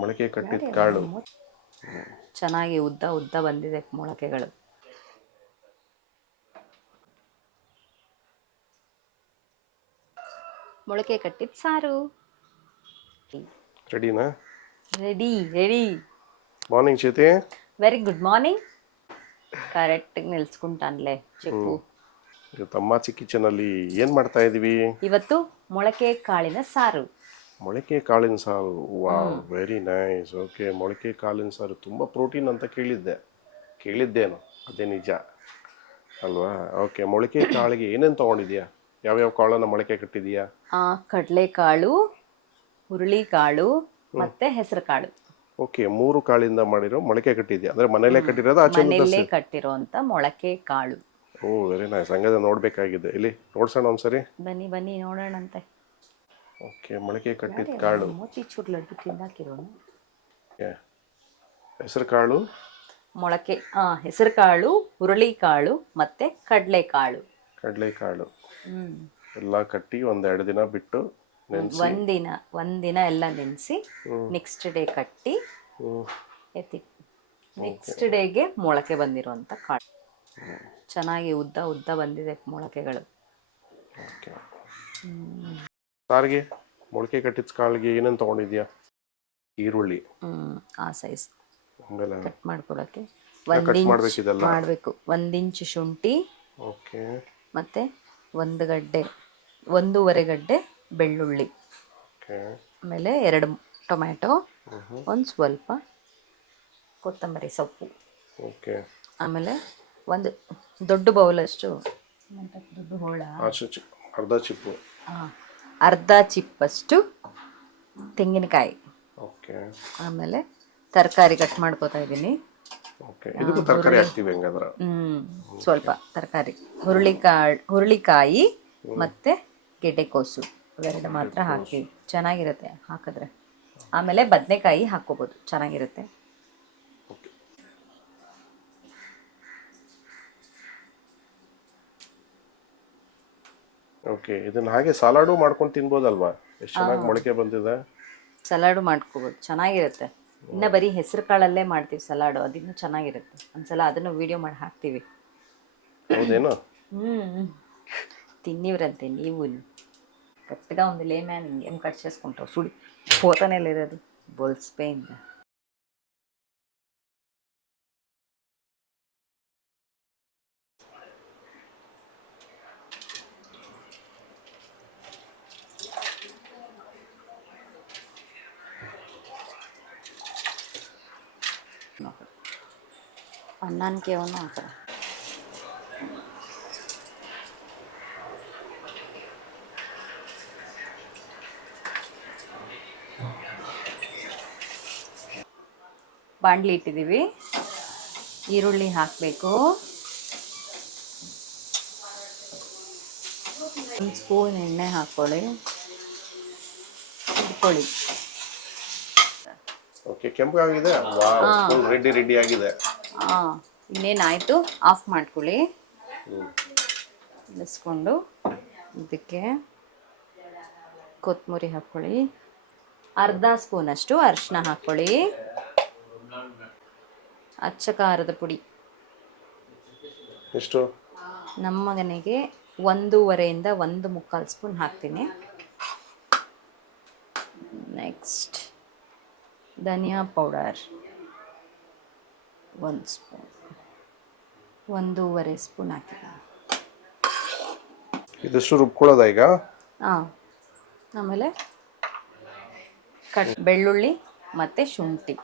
ಮೊಳಕೆ ಕಟ್ಟಿದ ಕಾಳು. ಚೆನ್ನಾಗಿ ಉದ್ದ ಉದ್ದ ಬಂದಿದೆ ಮೊಳಕೆಗಳು. ಮೊಳಕೆ ಕಟ್ಟಿದ ಸಾರು ರೆಡಿನಾ? Ready ready. Morning Shruti. Very good morning. ಕರೆಕ್ಟಾಗಿ ನಿಲ್ಸ್ಕೊಂತಾನ್ಲೆ ಚಿಕ್ಕು. ಇವತ್ತು ಅಮ್ಮಾಚಿ ಕಿಚನಲ್ಲಿ ಏನು ಮಾಡ್ತಾ ಇದೀವಿ? ಇವತ್ತು ಮೊಳಕೆ ಕಾಳಿನ ಸಾರು. ಮೊಳಕೆ ಕಾಳಿನ ಸಾರು. Wow, very nice. ಓಕೆ, ಮೊಳಕೆ ಕಾಳಿನ ಸಾರು ತುಂಬ ಪ್ರೋಟೀನ್ ಅಂತ ಕೇಳಿದ್ದೇನು ಅದೇ ನಿಜ ಅಲ್ವಾ? ಓಕೆ, ಮೊಳಕೆ ಕಾಳಿಗೆ ಏನೇನು ತೊಗೊಂಡಿದ್ಯಾ? ಯಾವ್ಯಾವ ಕಾಳನ್ನ ಮೊಳಕೆ ಕಟ್ಟಿದೀಯಾ? ಕಡಲೆಕಾಳು, ಹುರುಳಿಕಾಳು ಮತ್ತೆ ಹೆಸರು ಕಾಳು. ಓಕೆ, 3 ಕಾಳಿಂದ ಮಾಡಿರೋ ಮೊಳಕೆ ಕಟ್ಟಿದ್ಯಾ? ಅಂದ್ರೆ ಮನೆಯಲ್ಲೇ ಕಟ್ಟಿರೋದು ಮನೆಯಲ್ಲೇ ಕಟ್ಟಿರೋಂಥ ಮೊಳಕೆ ಕಾಳು. ಓ, ವೆರಿ ನೈಸ್. ಹಂಗಾದ್ರೆ ನೋಡ್ಬೇಕಾಗಿದೆ. ಇಲ್ಲಿ ನೋಡ್ಸೋಣ ಒಂದ್ಸರಿ. ಬನ್ನಿ ಬನ್ನಿ ನೋಡೋಣಂತೆ. ಓಕೆ, ಮೊಳಕೆ ಕಟ್ಟಿದ ಕಾಳು. ಮೋತಿಚೂರ್ ಲಡ್ಡು ತಿಂದಾಕಿರೋನು. ಹೆಸರು ಕಾಳು, ಮೊಳಕೆ ಹೆಸರು ಕಾಳು, ಹುರುಳಿಕಾಳು ಮತ್ತೆ ಕಡಲೆಕಾಳು. ಎಲ್ಲ ಕಟ್ಟಿ 1-2 ದಿನ ಬಿಟ್ಟು ನೆನೆಸಿ. ಒಂದಿನ ಎಲ್ಲ ನೆನೆಸಿ ನೆಕ್ಸ್ಟ್ ಡೇ ಕಟ್ಟಿ ಎತ್ತಿ ನೆಕ್ಸ್ಟ್ ಡೇಗೆ ಮೊಳಕೆ ಬಂದಿರುವಂಥ ಕಾಳು. ಚೆನ್ನಾಗಿ ಉದ್ದ ಉದ್ದ ಬಂದಿದೆ ಮೊಳಕೆಗಳು. ಸಾರಿಗೆ ಮೊಳಕೆ ಕಟ್ಟಿದ ಕಾಳಿಗೆ ಏನೇನು ತೊಗೊಂಡಿದ್ಯಾ? ಈರುಳ್ಳಿ ಆ ಸೈಜ್ ಕಟ್ ಮಾಡ್ಕೊಳಕ್ಕೆ ಮಾಡಬೇಕು. 1 ಇಂಚ್ ಶುಂಠಿ, ಓಕೆ, ಮತ್ತೆ 1.5 ಗಡ್ಡೆ ಬೆಳ್ಳುಳ್ಳಿ, ಆಮೇಲೆ 2 ಟೊಮ್ಯಾಟೊ, ಒಂದು ಸ್ವಲ್ಪ ಕೊತ್ತಂಬರಿ ಸೊಪ್ಪು, ಓಕೆ, ಆಮೇಲೆ ಒಂದು ದೊಡ್ಡ ಬೌಲಷ್ಟು ದೊಡ್ಡ ಹೋಳ ಅರ್ಧ ಚಿಪ್ಪಷ್ಟು ತೆಂಗಿನಕಾಯಿ, ಓಕೆ, ಆಮೇಲೆ ತರಕಾರಿ ಕಟ್ ಮಾಡ್ಕೋತಾ ಇದ್ದೀನಿ. ಸ್ವಲ್ಪ ತರಕಾರಿ, ಹುರುಳಿಕಾಯಿ ಮತ್ತೆ ಗೆಡ್ಡೆಕೋಸು ಇವೆರಡು ಮಾತ್ರ ಹಾಕಿ ಚೆನ್ನಾಗಿರುತ್ತೆ ಹಾಕಿದ್ರೆ. ಆಮೇಲೆ ಬದನೆಕಾಯಿ ಹಾಕೋಬೋದು, ಚೆನ್ನಾಗಿರುತ್ತೆ. ಓಕೆ, ಇದನ್ನ ಹಾಗೆ ಸಲಾಡು ಮಾಡ್ಕೊಂಡು ತಿನ್ಬೋದಲ್ವಾ? ಎಷ್ಟು ಚೆನ್ನಾಗಿ ಮೊಳಕೆ ಬಂದಿದೆ. ಸಲಾಡು ಮಾಡ್ಕೋಬೋದು, ಚೆನ್ನಾಗಿರುತ್ತೆ. ಇನ್ನು ಬರೀ ಹೆಸರು ಕಾಳಲ್ಲೇ ಮಾಡ್ತೀವಿ ಸಲಾಡು, ಅದಿನ್ನೂ ಚೆನ್ನಾಗಿರುತ್ತೆ. ಒಂದ್ಸಲ ಅದನ್ನು ವಿಡಿಯೋ ಮಾಡಿ ಹಾಕ್ತೀವಿ. ಹೌದೇನು? తిన్నివరంతే నీవు కరెక్ట్గా ఉంది లేమ్యాన్ ఏం కట్ చేసుకుంటావు చూడు పోతానే లేదు అది బొల్సిపోయింది. అన్నానికి ఏమన్నా అక్కడ ಬಾಣಲಿ ಇಟ್ಟಿದ್ದೀವಿ. ಈರುಳ್ಳಿ ಹಾಕಬೇಕು. 1 ಸ್ಪೂನ್ ಎಣ್ಣೆ ಹಾಕೊಳ್ಳಿ. ಇಟ್ಕೊಳ್ಳಿ. ಓಕೆ, ಕೆಂಪಾಗಿದೆ. ವಾವ್, ರೆಡಿ ಆಗಿದೆ. ಇನ್ನೇನಾಯಿತು, ಆಫ್ ಮಾಡ್ಕೊಳ್ಳಿ. ಇಳಿಸ್ಕೊಂಡು ಇದಕ್ಕೆ ಕೊತ್ತಂಬರಿ ಹಾಕ್ಕೊಳ್ಳಿ. ಅರ್ಧ ಸ್ಪೂನಷ್ಟು ಅರಿಶಿನ ಹಾಕ್ಕೊಳ್ಳಿ. ಅಚ್ಚ ಖಾರದ ಪುಡಿ ಎಷ್ಟು? ನಮ್ಮ ಮಗನಿಗೆ 1.5 ಇಂದ 1.25 ಸ್ಪೂನ್ ಹಾಕ್ತೀನಿ. ನೆಕ್ಸ್ಟ್ ಧನಿಯಾ ಪೌಡರ್ 1 ಸ್ಪೂನ್, 1.5 ಸ್ಪೂನ್ ಹಾಕಿದ್ದೀನಿ. ಇದಷ್ಟು ರುಬ್ಕೊಳ್ಳೋದಾ ಈಗ? ಆಮೇಲೆ ಬೆಳ್ಳುಳ್ಳಿ ಮತ್ತು ಶುಂಠಿ,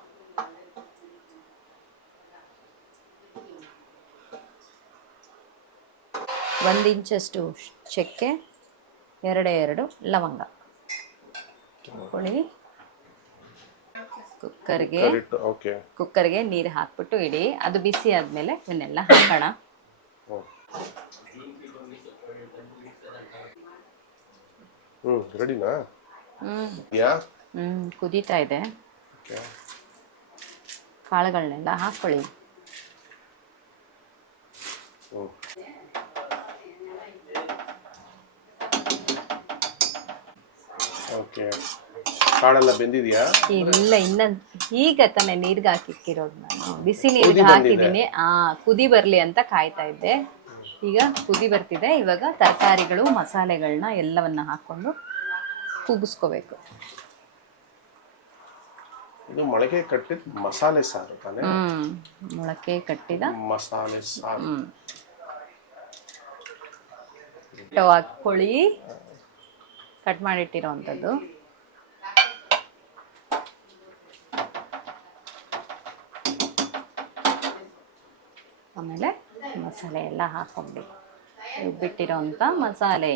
ಒಂದು ಇಂಚಷ್ಟು ಚಕ್ಕೆ, 2 ಲವಂಗ ಹಾಕೊಳ್ಳಿ. ಕುಕ್ಕರ್ಗೆ ನೀರು ಹಾಕ್ಬಿಟ್ಟು ಇಡಿ. ಅದು ಬಿಸಿ ಆದಮೇಲೆ ಇವನ್ನೆಲ್ಲ ಹಾಕೋಣ. ರೆಡಿನಾ? ಕುದೀತಾ ಇದೆ. ಕಾಳುಗಳನ್ನೆಲ್ಲ ಹಾಕ್ಕೊಳ್ಳಿ. ಓಕೆ, ಕಾಳೆಲ್ಲ ಬೆಂದಿದ್ಯಾ? ಇಲ್ಲ, ಇನ್ನ ಈಗ ತಾನೇ ನೀರ್ಗೆ ಹಾಕಿಕ್ಕಿರೋದು ನಾನು. ಬಿಸಿ ಕುದಿ ನೀರಿಗೆ ಬಂದಿದೆ. ಹಾಕಿದ್ದೀನಿ. ಕುದಿ ಬರ್ಲಿ ಅಂತ ಕಾಯ್ತಾ ಇದ್ದೆ. ಈಗ ಕುದಿ ಬರ್ತಿದೆ. ಇವಾಗ ತರಕಾರಿಗಳು ಮಸಾಲೆಗಳನ್ನ ಎಲ್ಲವನ್ನ ಹಾಕೊಂಡು ಕೂಗಿಸ್ಕೋಬೇಕು. ಇದು ಮೊಳಕೆ ಕಟ್ಟಿದ ಮಸಾಲೆ ಸಾರು ತಾನೇ? ಮೊಳಕೆ ಕಟ್ಟಿದ ಮಸಾಲೆ ಸಾರು. ಹಾಕೊಳ್ಳಿ, ಕಟ್ ಮಾಡಿಟ್ಟಿರೋವಂಥದ್ದು. ಆಮೇಲೆ ಮಸಾಲೆ ಎಲ್ಲ ಹಾಕೊಂಡು ಬಿಟ್ಟಿರೋಂಥ ಮಸಾಲೆ.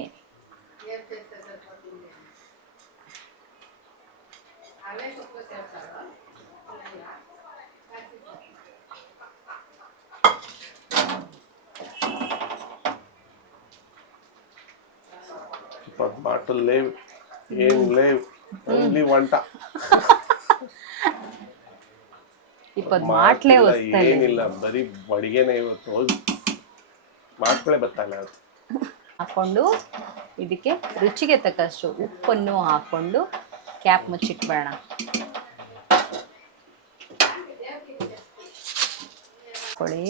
ಬಾಟಲ್ ಲೇವ್ ಏನ್ ಲೇವ್ ಓನ್ಲಿ ಒಂಟ 20 ಮಾಟ್ಲೆ ಹೊಸ್ತಲ್ಲಿ ಏನಿಲ್ಲ, ಬರೀ ಬಡಿಗೆನೆ ಇವತ್ತು. ಮಾಡ್ಕೊಳ್ಳೆ ಬತ್ತಲ್ಲ ಅದು ಹಾಕೊಂಡು ಇದಕ್ಕೆ ರುಚಿಗೆ ತಕ್ಕಷ್ಟು ಉಪ್ಪನ್ನು ಹಾಕೊಂಡು ಕ್ಯಾಪ್ ಮುಚ್ಚಿಟ್ಬೇಡ. ಹಾಕೊಳ್ಳಿ.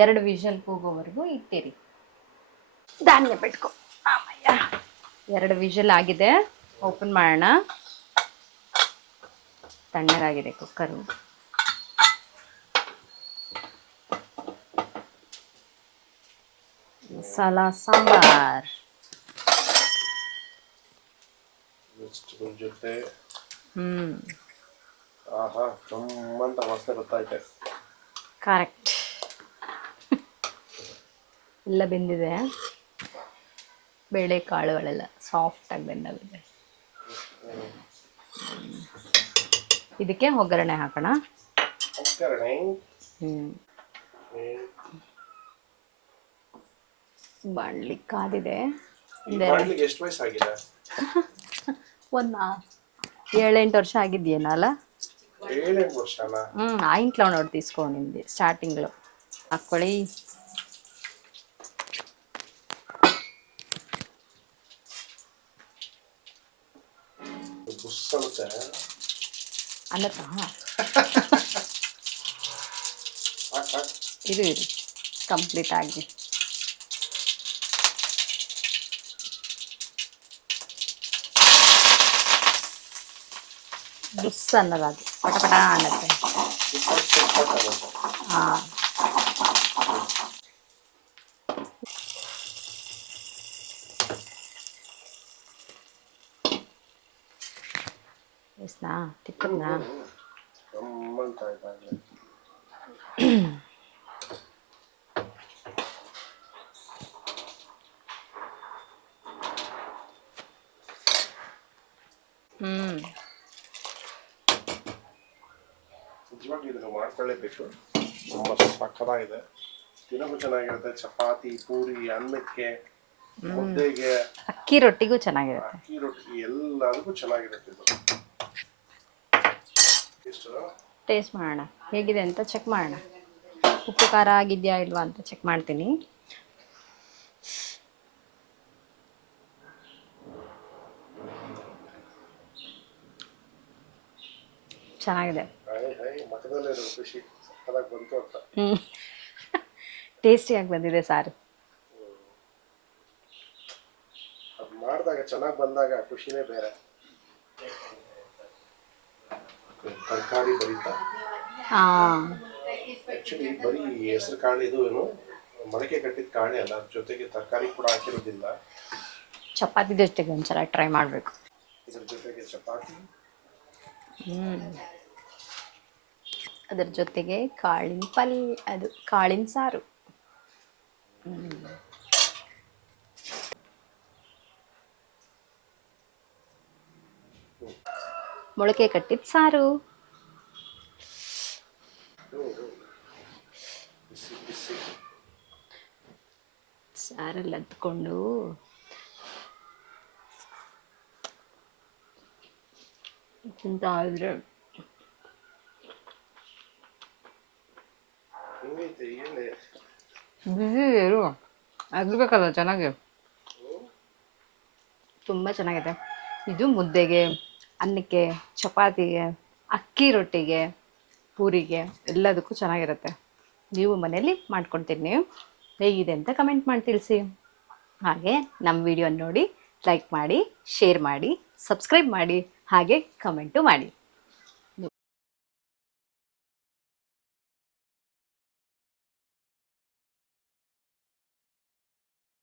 ಎರಡು ವಿಷಲ್ ಕೂಗೋವರೆಗೂ ಇಟ್ಟಿರಿ. ಧಾನ್ಯ ಬಿಟ್ಕೊ. ಆಮಯ್ಯ, 2 ವಿಷಲ್ ಆಗಿದೆ. ಓಪನ್ ಮಾಡೋಣ. ತಣ್ಣಗಾಗಿದೆ ಕುಕ್ಕರು. ಮಸಾಲ ಸಾಂಬಾರ್ ಜೊತೆ ಆಹಾ ಗಮ್ಮಂತ ವಾಸನೆ ಬರ್ತಾಯಿದೆ. ಕರೆಕ್ಟ್. ಎಲ್ಲ ಬೆಂದಿದೆ. ಬೇಳೆ ಕಾಳುಗಳೆಲ್ಲ ಸಾಫ್ಟಾಗಿ ಬೆಂದಾಗಿದೆ. ಇದಕ್ಕೆ ಒಗ್ಗರಣೆ ಹಾಕೋಣ. ಬಾಣಲಿ ಕಾದಿದೆ. ಎಷ್ಟು ವಯಸ್ಸಾಗಿದೆ? ಒಂದು 7-8 ವರ್ಷ ಆಗಿದೆಯೇನಲ್ಲ? 7-8 ವರ್ಷನಾ? ಆ ಇಂಟ್ಲೋ ನೋಡಿ తీసుకొని ಸ್ಟಾರ್ಟಿಂಗ್ಲು ಹಾಕ್ಕೊಳ್ಳಿ. ಅನ್ನತ್ತಾ ಇದು ಕಂಪ್ಲೀಟ್ ಆಗಿ ಬುಸ್ ಅನ್ನೋದು, ಅದು ಪಟ ಪಟ ಅನ್ನತ್ತೆ. ಹಾಂ, ಎಸ್ನಾ ತಿಕ್ಕದ್ನಾ? ನಿಜವಾಗಿ ಇದನ್ನು ಮಾಡ್ಕೊಳ್ಳೇಬೇಕು. ತುಂಬ ಸಕ್ಕತ್ತಾಗಿದೆ. ತಿನ್ನೋದು ಚೆನ್ನಾಗಿರುತ್ತೆ. ಚಪಾತಿ, ಪೂರಿ, ಅನ್ನಕ್ಕೆ, ಮುದ್ದೆಗೆ, ಅಕ್ಕಿ ರೊಟ್ಟಿಗೂ ಚೆನ್ನಾಗಿರುತ್ತೆ. ಅಕ್ಕಿ ರೊಟ್ಟಿ ಎಲ್ಲದಕ್ಕೂ ಚೆನ್ನಾಗಿರುತ್ತೆ ಇದು. ಟೇಸ್ಟ್ ಮಾಡೋಣ ಹೇಗಿದೆ ಅಂತ ಚೆಕ್ ಮಾಡೋಣ. ಉಪ್ಪು ಖಾರ ಆಗಿದೆಯಾ ಇಲ್ವಾ ಅಂತ ಚೆಕ್ ಮಾಡ್ತೀನಿ. ಚೆನ್ನಾಗಿದೆ. ಟೇಸ್ಟಿಯಾಗಿ ಬಂದಿದೆ ಸಾರು. ಮಾಡಿದಾಗ ಚೆನ್ನಾಗಿ ಬಂದಾಗ ಖುಷಿನೇ ಬೇರೆ. ತರಕಾರಿ ಬರೀತಾ ಆಕ್ಚುಲಿ ಬರೀ ಹೆಸರು ಕಾಳು ಇದು ಏನು ಮೊಳಕೆ ಕಟ್ಟಿದ ಕಾಳೆ ಅಲ್ಲ, ಅದ್ರ ಜೊತೆಗೆ ತರಕಾರಿ ಕೂಡ ಹಾಕಿರೋದಿಲ್ಲ. ಚಪಾತಿ ಜೊತೆಗೆ ಒಂದ್ಸಲ ಟ್ರೈ ಮಾಡಬೇಕು. ಇದ್ರ ಜೊತೆಗೆ ಚಪಾತಿ, ಅದರ ಜೊತೆಗೆ ಕಾಳಿನ ಅದು ಕಾಳಿನ ಸಾರು. ಮೊಳಕೆ ಕಟ್ಟಿದ ಸಾರು. ಸಾರಲ್ಲಿ ಹತ್ಕೊಂಡು ತಿಂತಾ ಇದ್ರೆ ಬಿಸಿ ಇರು ಆಗಬೇಕಲ್ಲ ಚೆನ್ನಾಗಿ. ತುಂಬ ಚೆನ್ನಾಗಿದೆ ಇದು. ಮುದ್ದೆಗೆ, ಅನ್ನಕ್ಕೆ, ಚಪಾತಿಗೆ, ಅಕ್ಕಿ ರೊಟ್ಟಿಗೆ, ಪೂರಿಗೆ ಎಲ್ಲದಕ್ಕೂ ಚೆನ್ನಾಗಿರುತ್ತೆ. ನೀವು ಮನೇಲಿ ಮಾಡ್ಕೊಂಡು ತಿನ್ನಿ, ಹೇಗಿದೆ ಅಂತ ಕಮೆಂಟ್ ಮಾಡಿ ತಿಳಿಸಿ. ಹಾಗೆ ನಮ್ಮ ವಿಡಿಯೋ ನೋಡಿ ಲೈಕ್ ಮಾಡಿ, ಶೇರ್ ಮಾಡಿ, ಸಬ್ಸ್ಕ್ರೈಬ್ ಮಾಡಿ, ಹಾಗೆ ಕಮೆಂಟು ಮಾಡಿ.